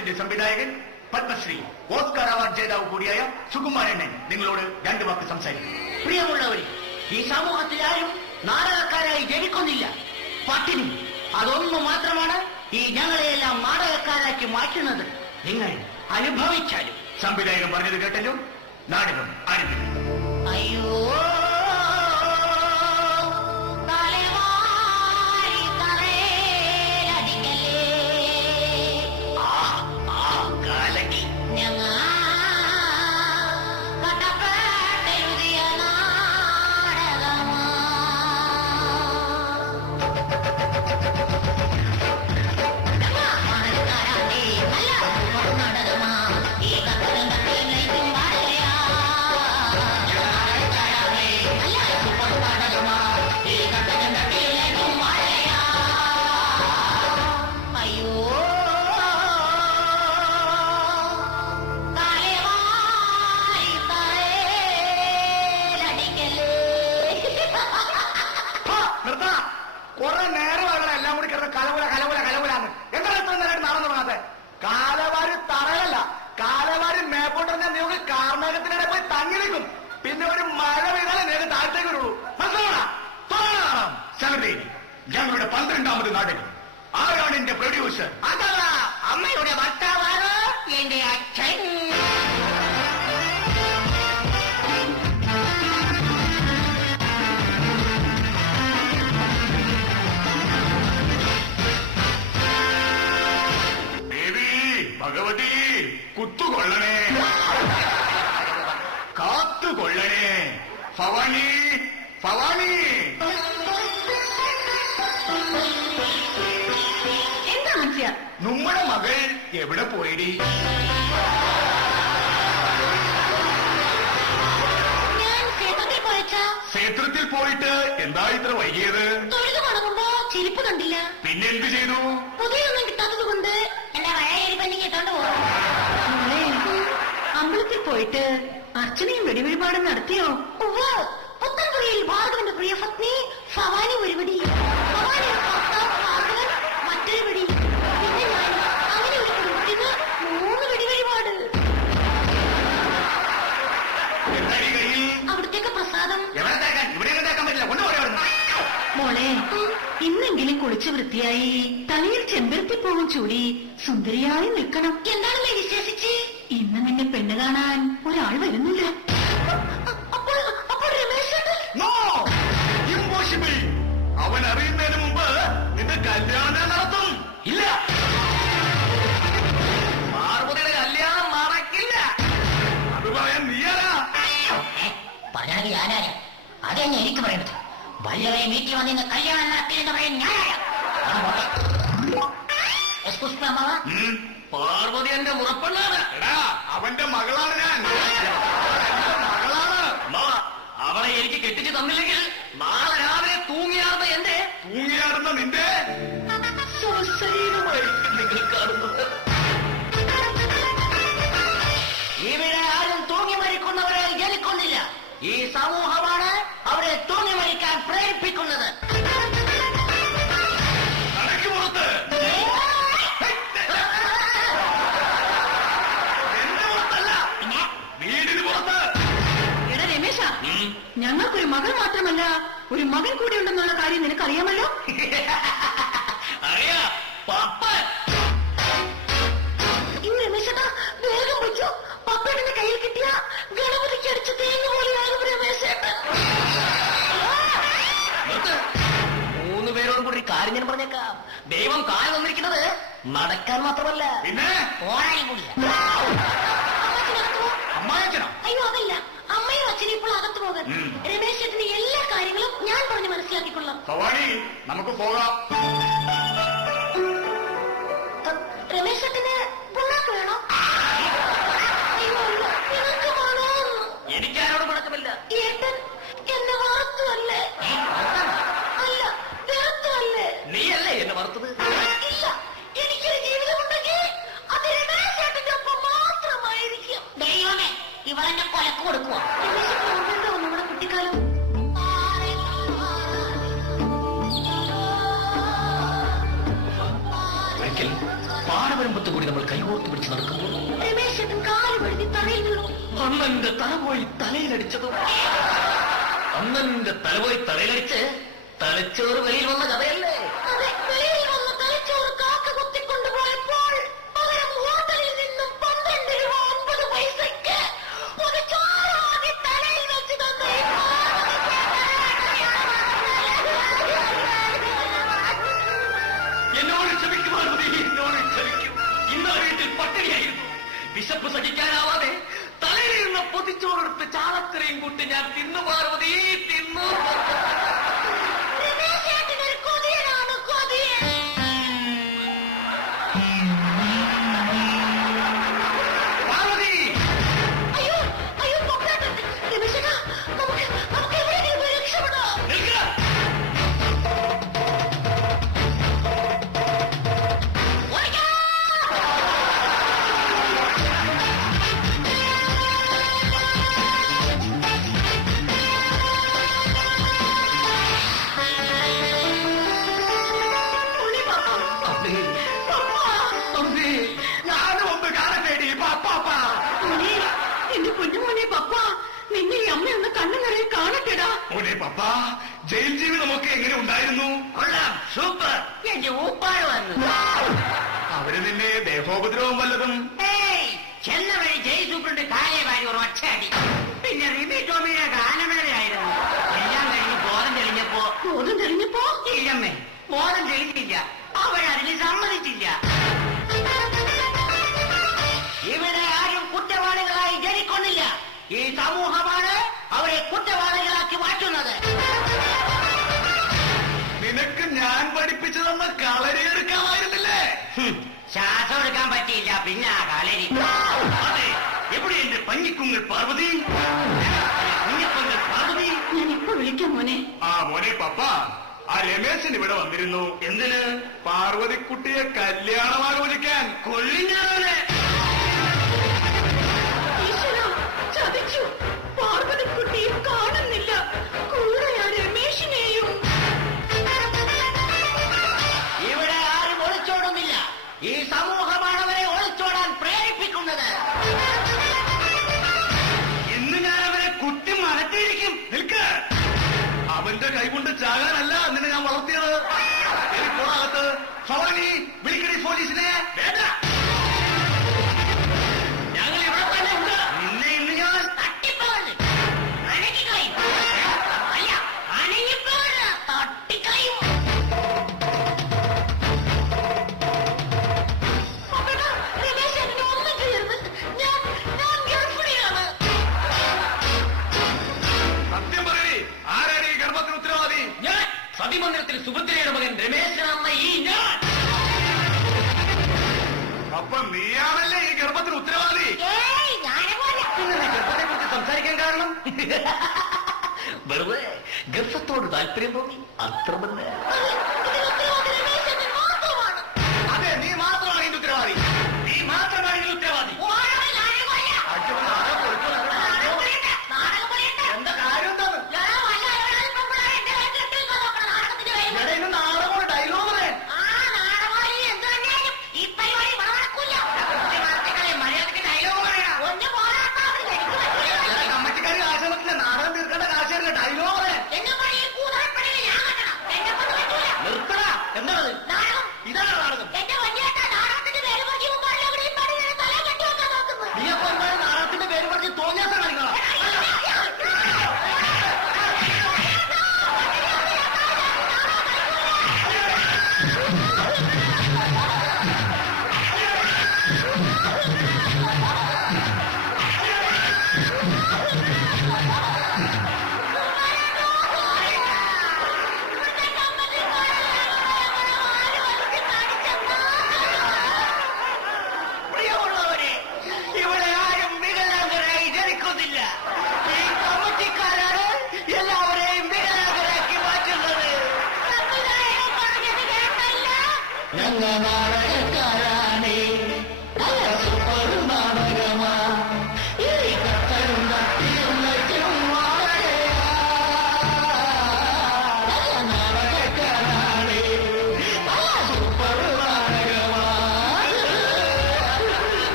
നാടകത്തിന്റെ സംവിധായകൻ Padmashri Oscar award ജേതാവ് കൂടിയായ സുകുമാരണ്ണൻ നിങ്ങളോട് രണ്ടു വാക്ക് സംസാരിക്കും. പ്രിയമുള്ളവരെ, ഈ സമൂഹത്തിൽ ആരും നാടകക്കാരായി ജനിക്കുന്നില്ല. പട്ടിണി അതൊന്നു മാത്രമാണ് ഈ ഞങ്ങളെയെല്ലാം നാടകക്കാരാക്കി മാറ്റുന്നത്. നിങ്ങൾ അനുഭവിച്ചാലും. സംവിധായകൻ പറഞ്ഞത് കേട്ടല്ലോ, നാടകം ആരംഭിക്കും. അയ്യോ പിന്നെ ഒരു മഴ പെയ്താലേ നേരെ താഴത്തേക്ക് വരുള്ളൂ. ഞങ്ങളുടെ 12ാമത് നാടകം. ആരാണ് എന്റെ പ്രൊഡ്യൂസർ? അതല്ല, അമ്മയുടെ ഭർത്താവാണ് എന്റെ അച്ഛൻ. ദേവി ഭഗവതി കുത്തുകൊള്ളണേ, കാത്തുകൊള്ളണേ. ഭവാനി ഭവാനി. എന്താ മനുഷ്യ? നമ്മുടെ മകൾ എവിടെ പോയിടി? ഞാൻ ക്ഷേത്രത്തിൽ പോയച്ചാ. ക്ഷേത്രത്തിൽ പോയിട്ട് എന്താ ഇത്ര വൈകിയത്? തൊഴുതു മടങ്ങുമ്പോ ചെരുപ്പ് കണ്ടില്ല. പിന്നെ എന്ത് ചെയ്തു? പുതിയൊന്നും കിട്ടാത്തത് കൊണ്ട് എന്റെ പഴയ ചെരുപ്പന്നെ കേട്ടോണ്ട് പോകും. അമ്പലത്തിൽ പോയിട്ട് അർച്ചനയും വെടിവഴിപാടും നടത്തിയോ? പുത്തൻപുരയിൽ ഭാർഗവന്റെ പ്രിയപത്നി ഭവാനി ഒരു വെടി, ഭവാനിയുടെ ഭർത്താവ് ഭാർഗവൻ മറ്റൊരു വെടി, പിന്നെ ഞാൻ. അങ്ങനെ ഒരു കുടുംബത്തിന് 3 വെടിവഴിപാട്. അവിടത്തേക്ക് പ്രസാദം. മോളെ, ഇന്നെങ്കിലും കുളിച്ച് വൃത്തിയായി തലയിൽ ചെമ്പരത്തിപ്പൂവും ചൂടി സുന്ദരിയായി നിൽക്കണം. എന്താണല്ലേ വിശേഷിച്ച്? ഇന്ന് നിന്നെ പെണ്ണ് കാണാൻ ഒരാൾ വരുന്നില്ല. അപ്പോൾ രമേശ് ഇമ്പോസിബിൾ. അവൻ അറിയുന്നതിന് മുമ്പ് നിന്റെ കല്യാണം നടത്തും. ഇല്ല, പാർവതിയുടെ കല്യാണം നടക്കില്ല. അത് പറയാൻ നീയാരാ? പറഞ്ഞാൽ ഞാനാരാ? അതെന്നെ എനിക്ക് പറയണത്. വല്ലവരെ വീട്ടിൽ വന്നിന്ന് കല്യാണം നടത്തില്ലെന്ന് പറയാൻ ഞാനാരാ? പാർവതി എന്റെ മുറപ്പെണ്ണാണ്. എടാ, അവന്റെ മകളാണ് ഞാൻ. മകളാണ്. അവളെ എനിക്ക് കെട്ടിച്ചു തന്നില്ലെങ്കിൽ നാളെ രാവിലെ തൂങ്ങിയാടുന്ന നിന്റെ നിങ്ങൾ കാണുന്നത്. ഇവിടെ ആരും തൂങ്ങി മരിക്കുന്നവരെ ജനിക്കുന്നില്ല. ഈ സമൂഹമാണ് അവരെ തൂങ്ങി മരിക്കാൻ പ്രേരിപ്പിക്കുന്നത്. പുറത്ത് വീടിന് പുറത്ത്. എടാ രമേശ, ഞങ്ങൾക്കൊരു മകൾ മാത്രമല്ല ഒരു മകൻ കൂടി ഉണ്ടെന്നുള്ള കാര്യം നിനക്കറിയാമല്ലോ. അറിയാ പപ്പ. ഇന്ന് രമേശേട്ടാ വേഗം വെച്ചു. പപ്പയുടെ കയ്യിൽ കിട്ടിയ ഗണപതിക്ക് അടിച്ച തേങ്ങ പോലെയാകും രമേശേട്ടൻ. 3 പേരോടും കൂടി കാര്യം ഞാൻ പറഞ്ഞേക്കാം. ദൈവം കാല് വന്നിരിക്കുന്നത് നടക്കാൻ മാത്രമല്ല, പിന്നെ ഓടാനും കൂടിയാ. അമ്മായച്ചനോ? അയ്യോ അതല്ല, അമ്മയും അച്ഛനും ഇപ്പോൾ അകത്ത് പോകാൻ. രമേശേട്ടന് എല്ലാ കാര്യങ്ങളും ഞാൻ പറഞ്ഞ് മനസ്സിലാക്കിക്കൊള്ളാം. ഭവാനി, നമുക്ക് പോകാം. രമേശേട്ടന് പുണ്ണാക്ക് വേണോ? അയ്യോ നിനക്ക് വേണോ? എനിക്കാരോട് കുഴപ്പമില്ല. ഏട്ടൻ എന്നെ വാർത്തല്ലേ? അല്ല, വെറുത്തല്ലേ? നീയല്ലേ എന്നെ വറുത്തത്? ഇല്ല, എനിക്കൊരു ജീവിതമുണ്ടെങ്കിൽ അത് രമേശേട്ടന്റെ ഒപ്പം മാത്രമായിരിക്കും. ദൈവമേ, ഇവളെന്നെ കൊലക്ക് കൊടുക്കുക. നമ്മുടെ കുട്ടിക്കാലം കൂടി നമ്മൾ കൈകോർത്ത് പിടിച്ച് നടക്കുമ്പോൾ രമേശൻ കാല് വഴുതി തറയിൽ വീണു. അണ്ണന്റെ തല പോയി തലയിലടിച്ചതും അണ്ണന്റെ തല പോയി തലയിലടിച്ച് തലച്ചോറ് വെളിയിൽ വന്ന കഥയല്ലേ? അതെ, വെളിയിൽ വന്ന തലച്ചോറ് കാക്ക കുത്തിക്കൊണ്ടുപോയപ്പോൾ പകരം ഹോട്ടലിൽ നിന്നും 12 രൂപ 9 പൈസയ്ക്ക് ഒരു ചോറാക്കി തലയിൽ വെച്ച് തന്നു. എന്നോട് ക്ഷമിക്കും പാർവതി, എന്നോട് ക്ഷമിക്കും. ഇന്നലെ വീട്ടിൽ പട്ടിണിയായിരുന്നു. വിശപ്പ് സഹിക്കാനാവാതെ തലയിലിരുന്ന പൊതിച്ചോറെടുത്ത് ചാളക്കരയും കൂട്ടി ഞാൻ തിന്നു പാർവതി, തിന്നു. രമേശേട്ടനൊരു കൊതിയനാണ്, കൊതിയൻ. പാർവതി, അയ്യോ അയ്യോ, പൊക്കാട്ടൻ. രമേശേട്ടാ, നമുക്ക് എവിടെയെങ്കിലും പോയി രക്ഷപ്പെടാം. നിൽക്കുക. ഞാനും ഒന്ന് കാണട്ടേടി പാപ്പാ. എന്റെ കുഞ്ഞുമോനെ പപ്പ, നിന്നെ ഈ അമ്മ ഒന്ന് കണ്ണു നിറയെ കാണട്ടെടാ. മോനെ പപ്പാ, ജയിൽ ജീവിതമൊക്കെ എങ്ങനെ ഉണ്ടായിരുന്നു? കൊള്ളാം, സൂപ്പർ. എന്റെ ഊപ്പാട് വന്നു. അവര് നിന്നെ ദേഹോപദ്രവം വല്ലതും? ചെന്ന വഴി ജയ് സൂപ്രണ്ട് കാലേ വാരി ഒരു ഒച്ചയടി. പിന്നെ റിമി ടോമിയുടെ ഗാനമേളയായിരുന്നു. എല്ലാം കഴിഞ്ഞ് ബോധം തെളിഞ്ഞപ്പോ ബോധം തെളിഞ്ഞപ്പോ ഇല്ലമ്മേ, ബോധം തെളിഞ്ഞില്ല. അവരതിന് സമ്മതിച്ചില്ല. ഇവിടെ ആരും കുറ്റവാളികളായി ജനിക്കൊന്നില്ല. ഈ സമൂഹമാണ് അവരെ കുറ്റവാളികളാക്കി മാറ്റുന്നത്. നിനക്ക് ഞാൻ പഠിപ്പിച്ചു തന്ന കളരി എടുക്കാമായിരുന്നില്ലേ? ശ്വാസം എടുക്കാൻ പറ്റിയില്ല, പിന്നെ ആ കളരി. അതെ, എവിടെ എന്റെ പഞ്ഞിക്കുങ്ങൾ പാർവതി? കുഞ്ഞപ്പങ്ങൾ പാർവതി. ഞാൻ ഇപ്പൊ വിളിക്കാം മോനെ. ആ മോനെ പപ്പ, ആ രമേശൻ ഇവിടെ വന്നിരുന്നു. എന്തിന്? പാർവതിക്കുട്ടിയെ കല്യാണം ആലോചിക്കാൻ. കൊല്ലിഞ്ഞാനെ. ഈശ്വരാ, ചതിച്ചു. പാർവതിക്കുട്ടിയെ കാണുന്നില്ല. കൂടെ ആ രമേശിനെയും. ഇവിടെ ആരും ഒളിച്ചോടുന്നില്ല. ഈ സമൂഹമാണ് അവരെ ഒളിച്ചോടാൻ പ്രേരിപ്പിക്കുന്നത്. ഇന്ന് ഞാൻ അവരെ കുത്തി മറച്ചിരിക്കും. നിൽക്ക്. അവന്റെ കൈകൊണ്ട് ചാകാനല്ല നിന്നെ ഞാൻ വളർത്തിയത്. എനിക്കോടകത്ത് ഭവാനി വിളിക്കണി പോലീസിനെ. വേണ്ട, ഞങ്ങൾ ഇവിടെ തന്നെ ഉണ്ട്. നിന്നെ ഇന്ന് ഞാൻ തട്ടിപ്പോകരുത്. അനങ്ങിക്കളയും. അല്ല, അനങ്ങിപ്പോകരുത്. തട്ടിക്കളയും. അപ്പേട്ടാ, രമേശേട്ടനെ ഒന്നും ചെയ്യരുത്. ഞാൻ ഗർഭിണിയാണ്. സത്യം പറയണി, ആരാണ് ഈ ഗർഭത്തിന് ഉത്തരവാദി? ഞാൻ സതിമന്ദിരത്തിൽ സുഭദ്രയുടെ മകൻ രമേശനമ്മ ഈ ഞാൻ. അപ്പൊ നീയാണല്ലേ ഈ ഗർഭത്തിന് ഉത്തരവാദി? ഏയ്, ഞാനെപ്പോലെ. ഗർഭത്തെ കുറിച്ച് സംസാരിക്കാൻ കാരണം വെറുതെ ഗർഭത്തോട് താല്പര്യം തോന്നി, അത്ര തന്നെ. ഇതിന് ഉത്തരവാദി രമേശേട്ടൻ മാത്രമാണ്. അതെ, നീ മാത്രമാണ് ഇതിന്റെ ഉത്തരവാദി. നീ മാത്രമാണ് ഇതിന്റെ ഉത്തരവാദി. ഓരോ ഞാനെപ്പോലെ. എന്താ കാര്യം എന്താണ്? ഇവിടെ ഇന്ന് നാളെ കൂടെ ഡയലോഗ് പറയാൻ. മര്യാദക്ക് ഡയലോഗ് പറയാം. കമ്മറ്റിക്കാരി ആശ്രമത്തിന്റെ നാടകം തീർക്കേണ്ട കാശായിരുന്നു ഡയലോഗ് പറയാൻ. നിർത്തടാ. എന്താണത്? ഇതാണ് നാടകം. നീ അപ്പൊ എന്താണ് നാടകത്തിന്റെ പേര് പറഞ്ഞ് തോന്നിയാസം കാണിക്കണം? പ്രിയമുള്ളവരെ, ഇവിടെ ആരും വികലാംഗരായി ജനിക്കുന്നില്ല. ഈ കമ്മിറ്റിക്കാരാണ് എല്ലാവരെയും വികലാംഗരാക്കി മാറ്റുന്നത്. പറഞ്ഞത് കേട്ടല്ല. ഞങ്ങൾ നാടകക്കാർ